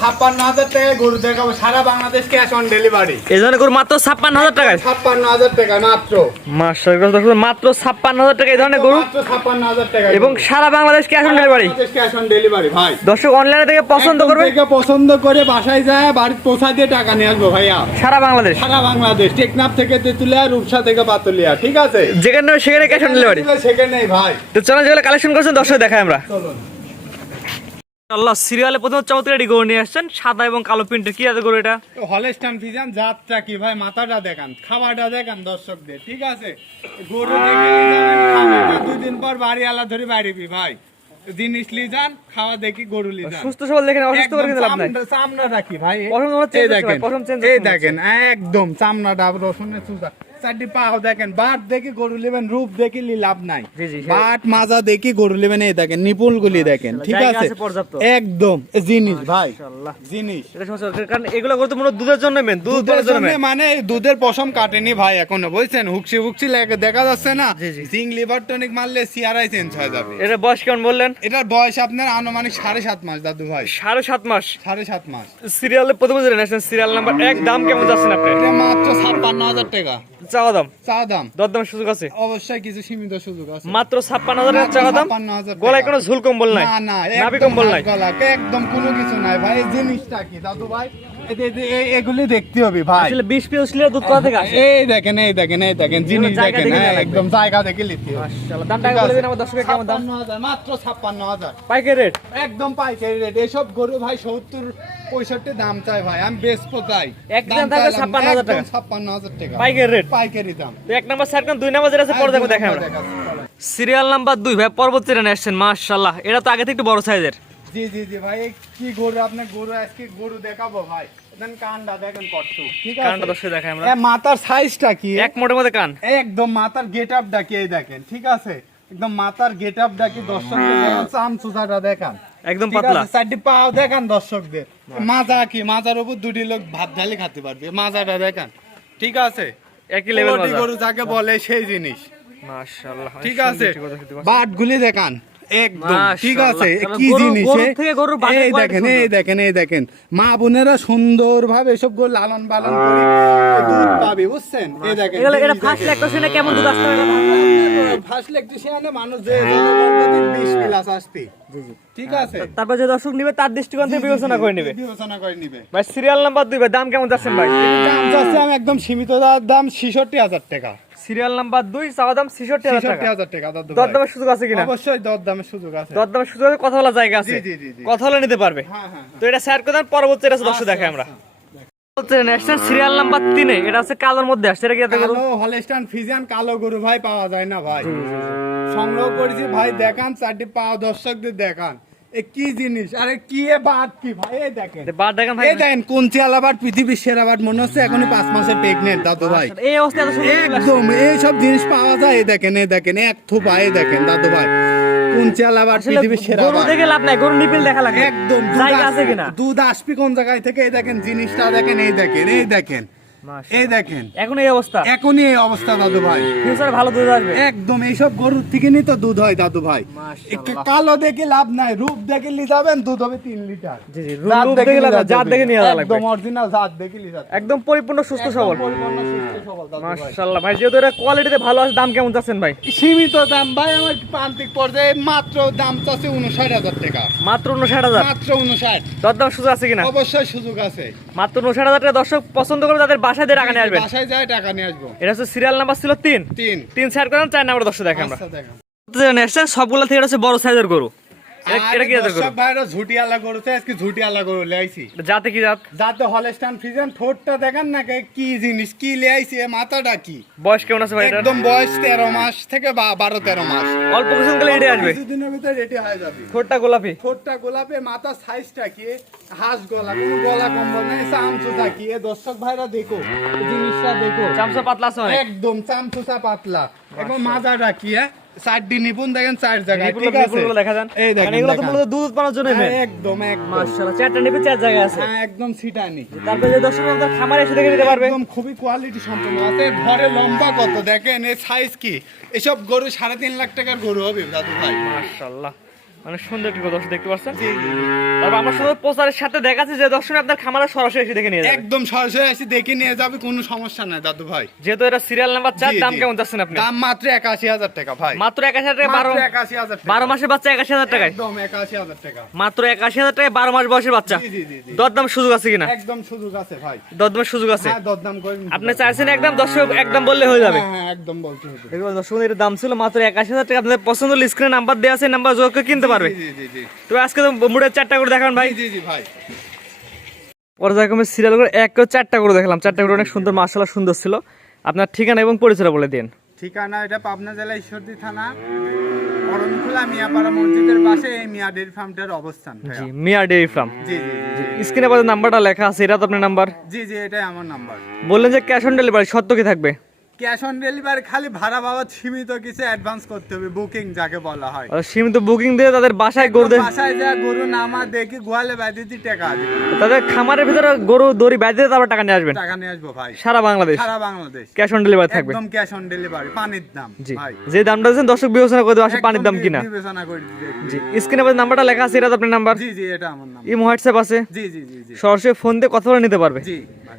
ছাপ্পান্ন হাজার টাকায় গরু দেখাবো। সারা বাংলাদেশ ক্যাশ অন ডেলিভারি এই ধরনের গরু মাত্র ছাপ্পান্ন হাজার টাকায়? ছাপ্পান্ন হাজার টাকা মাত্র। মাসাল্লাহ মাত্র ছাপ্পান্ন হাজার টাকা এই ধরনের গরু। ছাপ্পান্ন হাজার টাকা এবং সারা Bangladesh cash on delivery cash on delivery ভাই। দর্শক অনলাইনে থেকে পছন্দ করবে পছন্দ করে বাসায় যায় পৌঁছা দিয়ে টাকা নিয়ে আসব ভাইয়া। সারা বাংলাদেশ। সারা বাংলাদেশ টেকনাফ থেকে তেতুলিয়া রূপসা থেকে পাতুলিয়া ঠিক আছে? যেখানে সেখানে ক্যাশ অন ডেলিভারি সেখানে ভাই। তো চলো যেগুলো কালেকশন করছেন দর্শক দেখাই আমরা। চলুন। আল্লাহ সিরিয়ালে প্রথম গরু নিয়ে আসছেন সাদা এবং কালো প্রিন্টের। কি আছে গরু এটা? হলেস্টান ফিজান যাত্রা কি ভাই? মাথাটা দেখান খাবারটা দেখান দর্শকদের ঠিক আছে? গরু দেখে নিয়ে যাবেন, খাবারটা দুই দিন পর বাড়ি আলা ধরে বাড়িবি ভাই। জিনিস লি যান খাওয়া দেখি গরু লি যান। সুস্থ সবল দেখেন অসুস্থ করে কিন্তু লাভ নাই। চামড়া- রাখি ভাই? এই দেখেন একদম চামড়াটা রসুনের চুজা চারটি পাও দেখেন বাট দেখি গরু নেবেন রূপ দেখি লাভ নাই। বাট মাজা দেখি গরু নেবেন এই দেখেন নিপুল গুলি দেখেন ঠিক আছে? একদম জিনিস ভাই জিনিস। কারণ এগুলো গরু তো মূলত দুধের জন্য মেন দুধের জন্য মানে দুধের পশম কাটেনি ভাই এখনও বুঝছেন? হুকসি হুকসি লেগে দেখা যাচ্ছে না? জি, জি। লিভার টনিক মারলে সিআরআই চেঞ্জ হয়ে যাবে। এটা বয়স কেমন বললেন? এটার বয়স আপনার আনুমানিক সাড়ে সাত মাস দাদু ভাই। সাড়ে সাত মাস। সাড়ে সাত মাস। সিরিয়ালে প্রথমে জেনে সিরিয়াল নাম্বার এক দাম কেমন যাচ্ছেন আপনি এটা মাত্র ছাপ্পান্ন হাজার টাকা। চাওয়া দাম? চা দাম। দর সুযোগ আছে? অবশ্যই কিছু সীমিত সুযোগ আছে। মাত্র ছাপ্পান্ন হাজার চাওয়া দাম? 56,000 টাকা। গলায় কোনো ঝুল কম্বল নাই? না না নাভি কম্বল নাই? গলা, একদম কোনো কিছু নাই ভাই এই জিনিসটা কি? দাদু ভাই এগুলি দেখতে হবে ভাই। আসলে বিশ পিস লিটার দুধ কোথা থেকে আসে? এই দেখেন এই দেখেন এই দেখেন জিনিস দেখেন দেখে হ্যাঁ। একদম জায়গা দেখে লিখতে হবে। মাশাআল্লাহ দামটা বলে দিন আমার দর্শকের কেমন দাম? 56,000, মাত্র ছাপ্পান্ন হাজার। পাইকারি রেট? একদম পাইকারি রেট। এসব গরু ভাই সত্তর পঁয়ষট্টি দাম চাই ভাই আমি বেচবো তাই। একদম দাম চাইলাম 56,000 টাকা। একদম 56,000 টাকা। পাইকারি রেট? পাইকারি দাম। এক নাম্বার সার্কেল দুই নাম্বার যেটা আছে পরে দেখো দেখে আমরা সিরিয়াল নাম্বার দুই ভাই পর্বত ট্রেনে আসছেন মাশাআল্লাহ। এটা তো আগে থেকে একটু বড় সাইজের। জি জি জি ভাই কি গরু আপনি গরু আজকে গরু দেখাবো ভাই। দেন কানটা দেখেন কট্টু ঠিক কানটা দর্শক দেখাই আমরা। মাথার সাইজটা কি? এক মোটের মধ্যে কান। একদম মাথার গেট আপ দেখেন ঠিক আছে? একদম মাথার দর্শকদের চাম সুসাটা দেখান। একদম পাতলা। আছে, পাও দেখান দর্শকদের। মাজা কি? মাজার উপর দুটি লোক ভাত ঢালি খেতে পারবে। মাজাটা দেখান। ঠিক আছে? একই লেভেল গরু যাকে বলে সেই জিনিস। মাশাআল্লাহ। ঠিক আছে? বাট গুলি দেখান। একদম। ঠিক আছে কি জিনিস গরুর এ? থেকে গরুর বাটের এই দেখেন এই দেখেন এই দেখেন। মা বোনেরা সুন্দর ভাবে এসব গরু লালন পালন করে দুধ পাবে বুঝছেন? এই দেখেন এটা ফার্স্ট দেখেন। কেমন দুধ আসতে পারে? ফার্স্ট ইলেকট্রিশিয়ানে মানুষ যে 20 প্লাস আসতে। ঠিক আছে। তারপর যে দর্শক নিবে তার দৃষ্টিকোণ থেকে বিবেচনা করে নিবে। বিবেচনা করে নিবে। ভাই সিরিয়াল নাম্বার দুই ভাই দাম কেমন যাচ্ছেন ভাই? দাম যাচ্ছে আমি একদম সীমিত দাম- দাম ছিষট্টি হাজার টাকা। সিরিয়াল নাম্বার দুই চাওয়া দাম ছেষট্টি হাজার টাকা। হাজার টাকা দাদু দর ভাই। দামের সুযোগ আছে কিনা? অবশ্যই দর সুযোগ আছে। দর সুযোগ কথা বলার জায়গা আছে। জি, জি, জি, জি। কথা বলে নিতে পারবে। হ্যাঁ হ্যাঁ তো এটা স্যার পরবর্তী এটা দর্শক দেখাই আমরা। ন্যাশনাল সিরিয়াল নাম্বার তিনে এটা হচ্ছে কালোর মধ্যে আসছে এটা কি এত গরু? কালো হলেস্টান ফিজিয়ান কালো গরু ভাই পাওয়া যায় না ভাই। সংগ্রহ করেছি। ভাই দেখান চারটি পাওয়া দর্শকদের দেখান। এ কি জিনিস? আরে কি এ বাদ কি? ভাই এই দেখেন। বার দেখান ভাই। এই দেখেন কোন পৃথিবীর সেরা বাট মনে হচ্ছে এখনই পাঁচ মাসের প্রেগনেন্ট দাদু ভাই। এই গরু একদম এইসব জিনিস পাওয়া যায়। এই দেখেন এই দেখেন এক থোপা এই দেখেন দাদু ভাই। কোন চেয়ালাবাট আসলে পৃথিবীর সেরা গরু দেখে লাভ নাই গরু নিপিল দেখা লাগে। একদম দুধ জায়গা আছে কিনা? দুধ আসবে কোন জায়গায় থেকে? এই দেখেন জিনিসটা দেখেন এই দেখেন এই দেখেন। এই দেখেন। এখন এই অবস্থা? এখনই এই অবস্থা দাদু ভাই। ফিউচারে ভালো দুধ আসবে? একদম এইসব গরুর থেকে তো দুধ হয় দাদু ভাই। কালো দেখে লাভ নাই রূপ দেখে লি যাবেন দুধ হবে লিটার। জি জি রূপ দেখে দেখে লাভ জাত দেখে নিয়ে লাগবে। একদম অরিজিনাল জাত দেখে লি যাবে একদম পরিপূর্ণ সুস্থ সবল। একদম পরিপূর্ণ সুস্থ সবল দাদু ভাই। মাশাআল্লাহ। ভাই যেহেতু এটা কোয়ালিটিতে ভালো আছে দাম কেমন যাচ্ছেন ভাই? সীমিত দাম ভাই আমার প্রান্তিক পর্যায়ে মাত্র দাম চাচ্ছে উনষাট হাজার টাকা। মাত্র উনষাট হাজার? মাত্র উনষাট। দরদাম সুযোগ আছে কিনা? অবশ্যই সুযোগ আছে। মাত্র উনষাট হাজার টাকা দর্শক পছন্দ করে তাদের বাসায় টাকা নিয়ে আসবেন? বাসায় যায় টাকা নিয়ে আসব। এটা হচ্ছে সিরিয়াল নাম্বার ছিল তিন। তিন। তিন সাইড করেন চার নাম্বার দশ দেখে আমরা। আচ্ছা, দেখেন। নেক্সট সবগুলো থেকে হচ্ছে বড় সাইজের গরু। এটা- কি জাতের গরু? দর্শক ভাইরা ঝুটিয়ালা গরুতে আজকে ঝুটিয়ালা গরু লেআইছি জাতে কি জাত? যাতে হলেস্টান ফিজেন ঠোঁটটা দেখেন না কি জিনিস কি লেআইছি এ মাথাটা কি? বয়স কেমন আছে ভাই একদম বয়স তেরো মাস থেকে বা- বারো তেরো মাস। অল্প কিছু গেলে এটাই আসবে। কিছুদিনের ভিতরে রেডি হয়ে যাবে। ঠোঁটটা গোলাপি। ঠোঁটটা গোলাপে মাথার সাইজটা কি? হাঁস গলা কোনো গলা কম্বল নেই চামচুচা কি? এ দর্শক ভাইরা দেখো জিনিসটা দেখো। চামচা পাতলা আছে অনেক একদম চামচুচা পাতলা। একদম মাজাটা কি হ্যাঁ চারটি নিপুণ দেখেন চার জায়গায়। ঠিক আছে দেখা যান এই দেখেন এগুলো তো মূলত দুধ উৎপাদনের জন্য হ্যাঁ, একদম একদম। মাশাআল্লাহ চারটা নিবে চার জায়গায় আছে। হ্যাঁ একদম তারপরে যে দর্শক আপনার খামারে এসে দেখে নিতে পারবে। একদম খুবই কোয়ালিটি সম্পন্ন আছে। ঘরে লম্বা কত? দেখেন এর সাইজ কি? এসব গরু সাড়ে তিন লাখ টাকার গরু হবে দাদু ভাই। মাশাআল্লাহ। অনেক সুন্দর একটি দর্শক দেখতে পাচ্ছেন। তারপর আমরা শুধু প্রচারের সাথে দেখাচ্ছি যে আপনার খামারে সরাসরি এসে দেখে নিয়ে যাবে। একদম সরাসরি এসে দেখে নিয়ে যাবে কোনো সমস্যা নাই দাদু ভাই। যেহেতু এটা সিরিয়াল নাম্বার দাম কেমন যাচ্ছেন আপনি? দাম মাত্র একাশি হাজার টাকা ভাই। মাত্র একাশি হাজার টাকা বারো মাত্র একাশি হাজার টাকা। বারো মাসের বাচ্চা একাশি হাজার টাকায়? একদম একাশি হাজার টাকা। মাত্র একাশি হাজার টাকায় বারো মাস বয়সের বাচ্চা? দরদাম সুযোগ আছে কিনা? একদম সুযোগ আছে ভাই। দরদামের সুযোগ আছে? হ্যাঁ দরদাম করে আপনি চাইছেন একদম দর্শক একদম বললে হয়ে যাবে। হ্যাঁ, হ্যাঁ, একদম বলতে হবে। দেখুন দর্শক এর দাম ছিল মাত্র একাশি হাজার টাকা। আপনাদের পছন্দ স্ক্রিনে নাম্বার দেওয়া আছে নাম্বার যোগ করে কিনতে পারবে। জি জি জি তো আজকে তো মুড়ের চারটা করে দেখান ভাই। জি জি ভাই। পর্যায়ক্রমে সিরিয়াল করে এক করে চারটা করে দেখলাম। চারটা করে অনেক সুন্দর মার্শাল্লাহ সুন্দর ছিল। আপনার ঠিকানা এবং পরিচয় বলে দিন। ঠিকানা এটা পাবনা জেলা ঈশ্বরদী থানা অরণখোলা মিয়াপাড়া মসজিদের পাশে এই মিয়া ডেয়ারি ফার্মটার অবস্থান জি মিয়া ডেয়ারি ফার্ম। জি জি জি জি। স্ক্রিনে পাশে নাম্বারটা লেখা আছে এটা তো আপনার নাম্বার। জি জি এটাই আমার নাম্বার। বললেন যে ক্যাশ অন ডেলিভারি সত্য কি থাকবে? ক্যাশ অন ডেলিভারি খালি ভাড়া বাবা সীমিত কিছু অ্যাডভান্স করতে হবে বুকিং যাকে বলা হয়। সীমিত বুকিং দিয়ে তাদের বাসায় গরু বাসায় যা গরু নামা দেখি গোয়ালে টাকা দিবে তাদের খামারের ভিতরে গরু দড়ি তারপর টাকা নিয়ে আসবেন। টাকা নিয়ে আসব ভাই। সারা বাংলাদেশ। সারা বাংলাদেশ। ক্যাশ অন ডেলিভারি থাকবে। একদম ক্যাশ অন ডেলিভারি পানির দাম ভাই। যে দামটা দিয়েছেন দর্শক বিবেচনা করে পানির দাম কিনা। বিবেচনা করে জি স্ক্রিনে নাম্বারটা লেখা আছে এটা আপনার নাম্বার জি জি এটা আমার নাম ইমো হোয়াটসঅ্যাপ আছে। জি জি জি জি। সরাসরি ফোন দিয়ে কথা বলে নিতে পারবে। জি ভাই।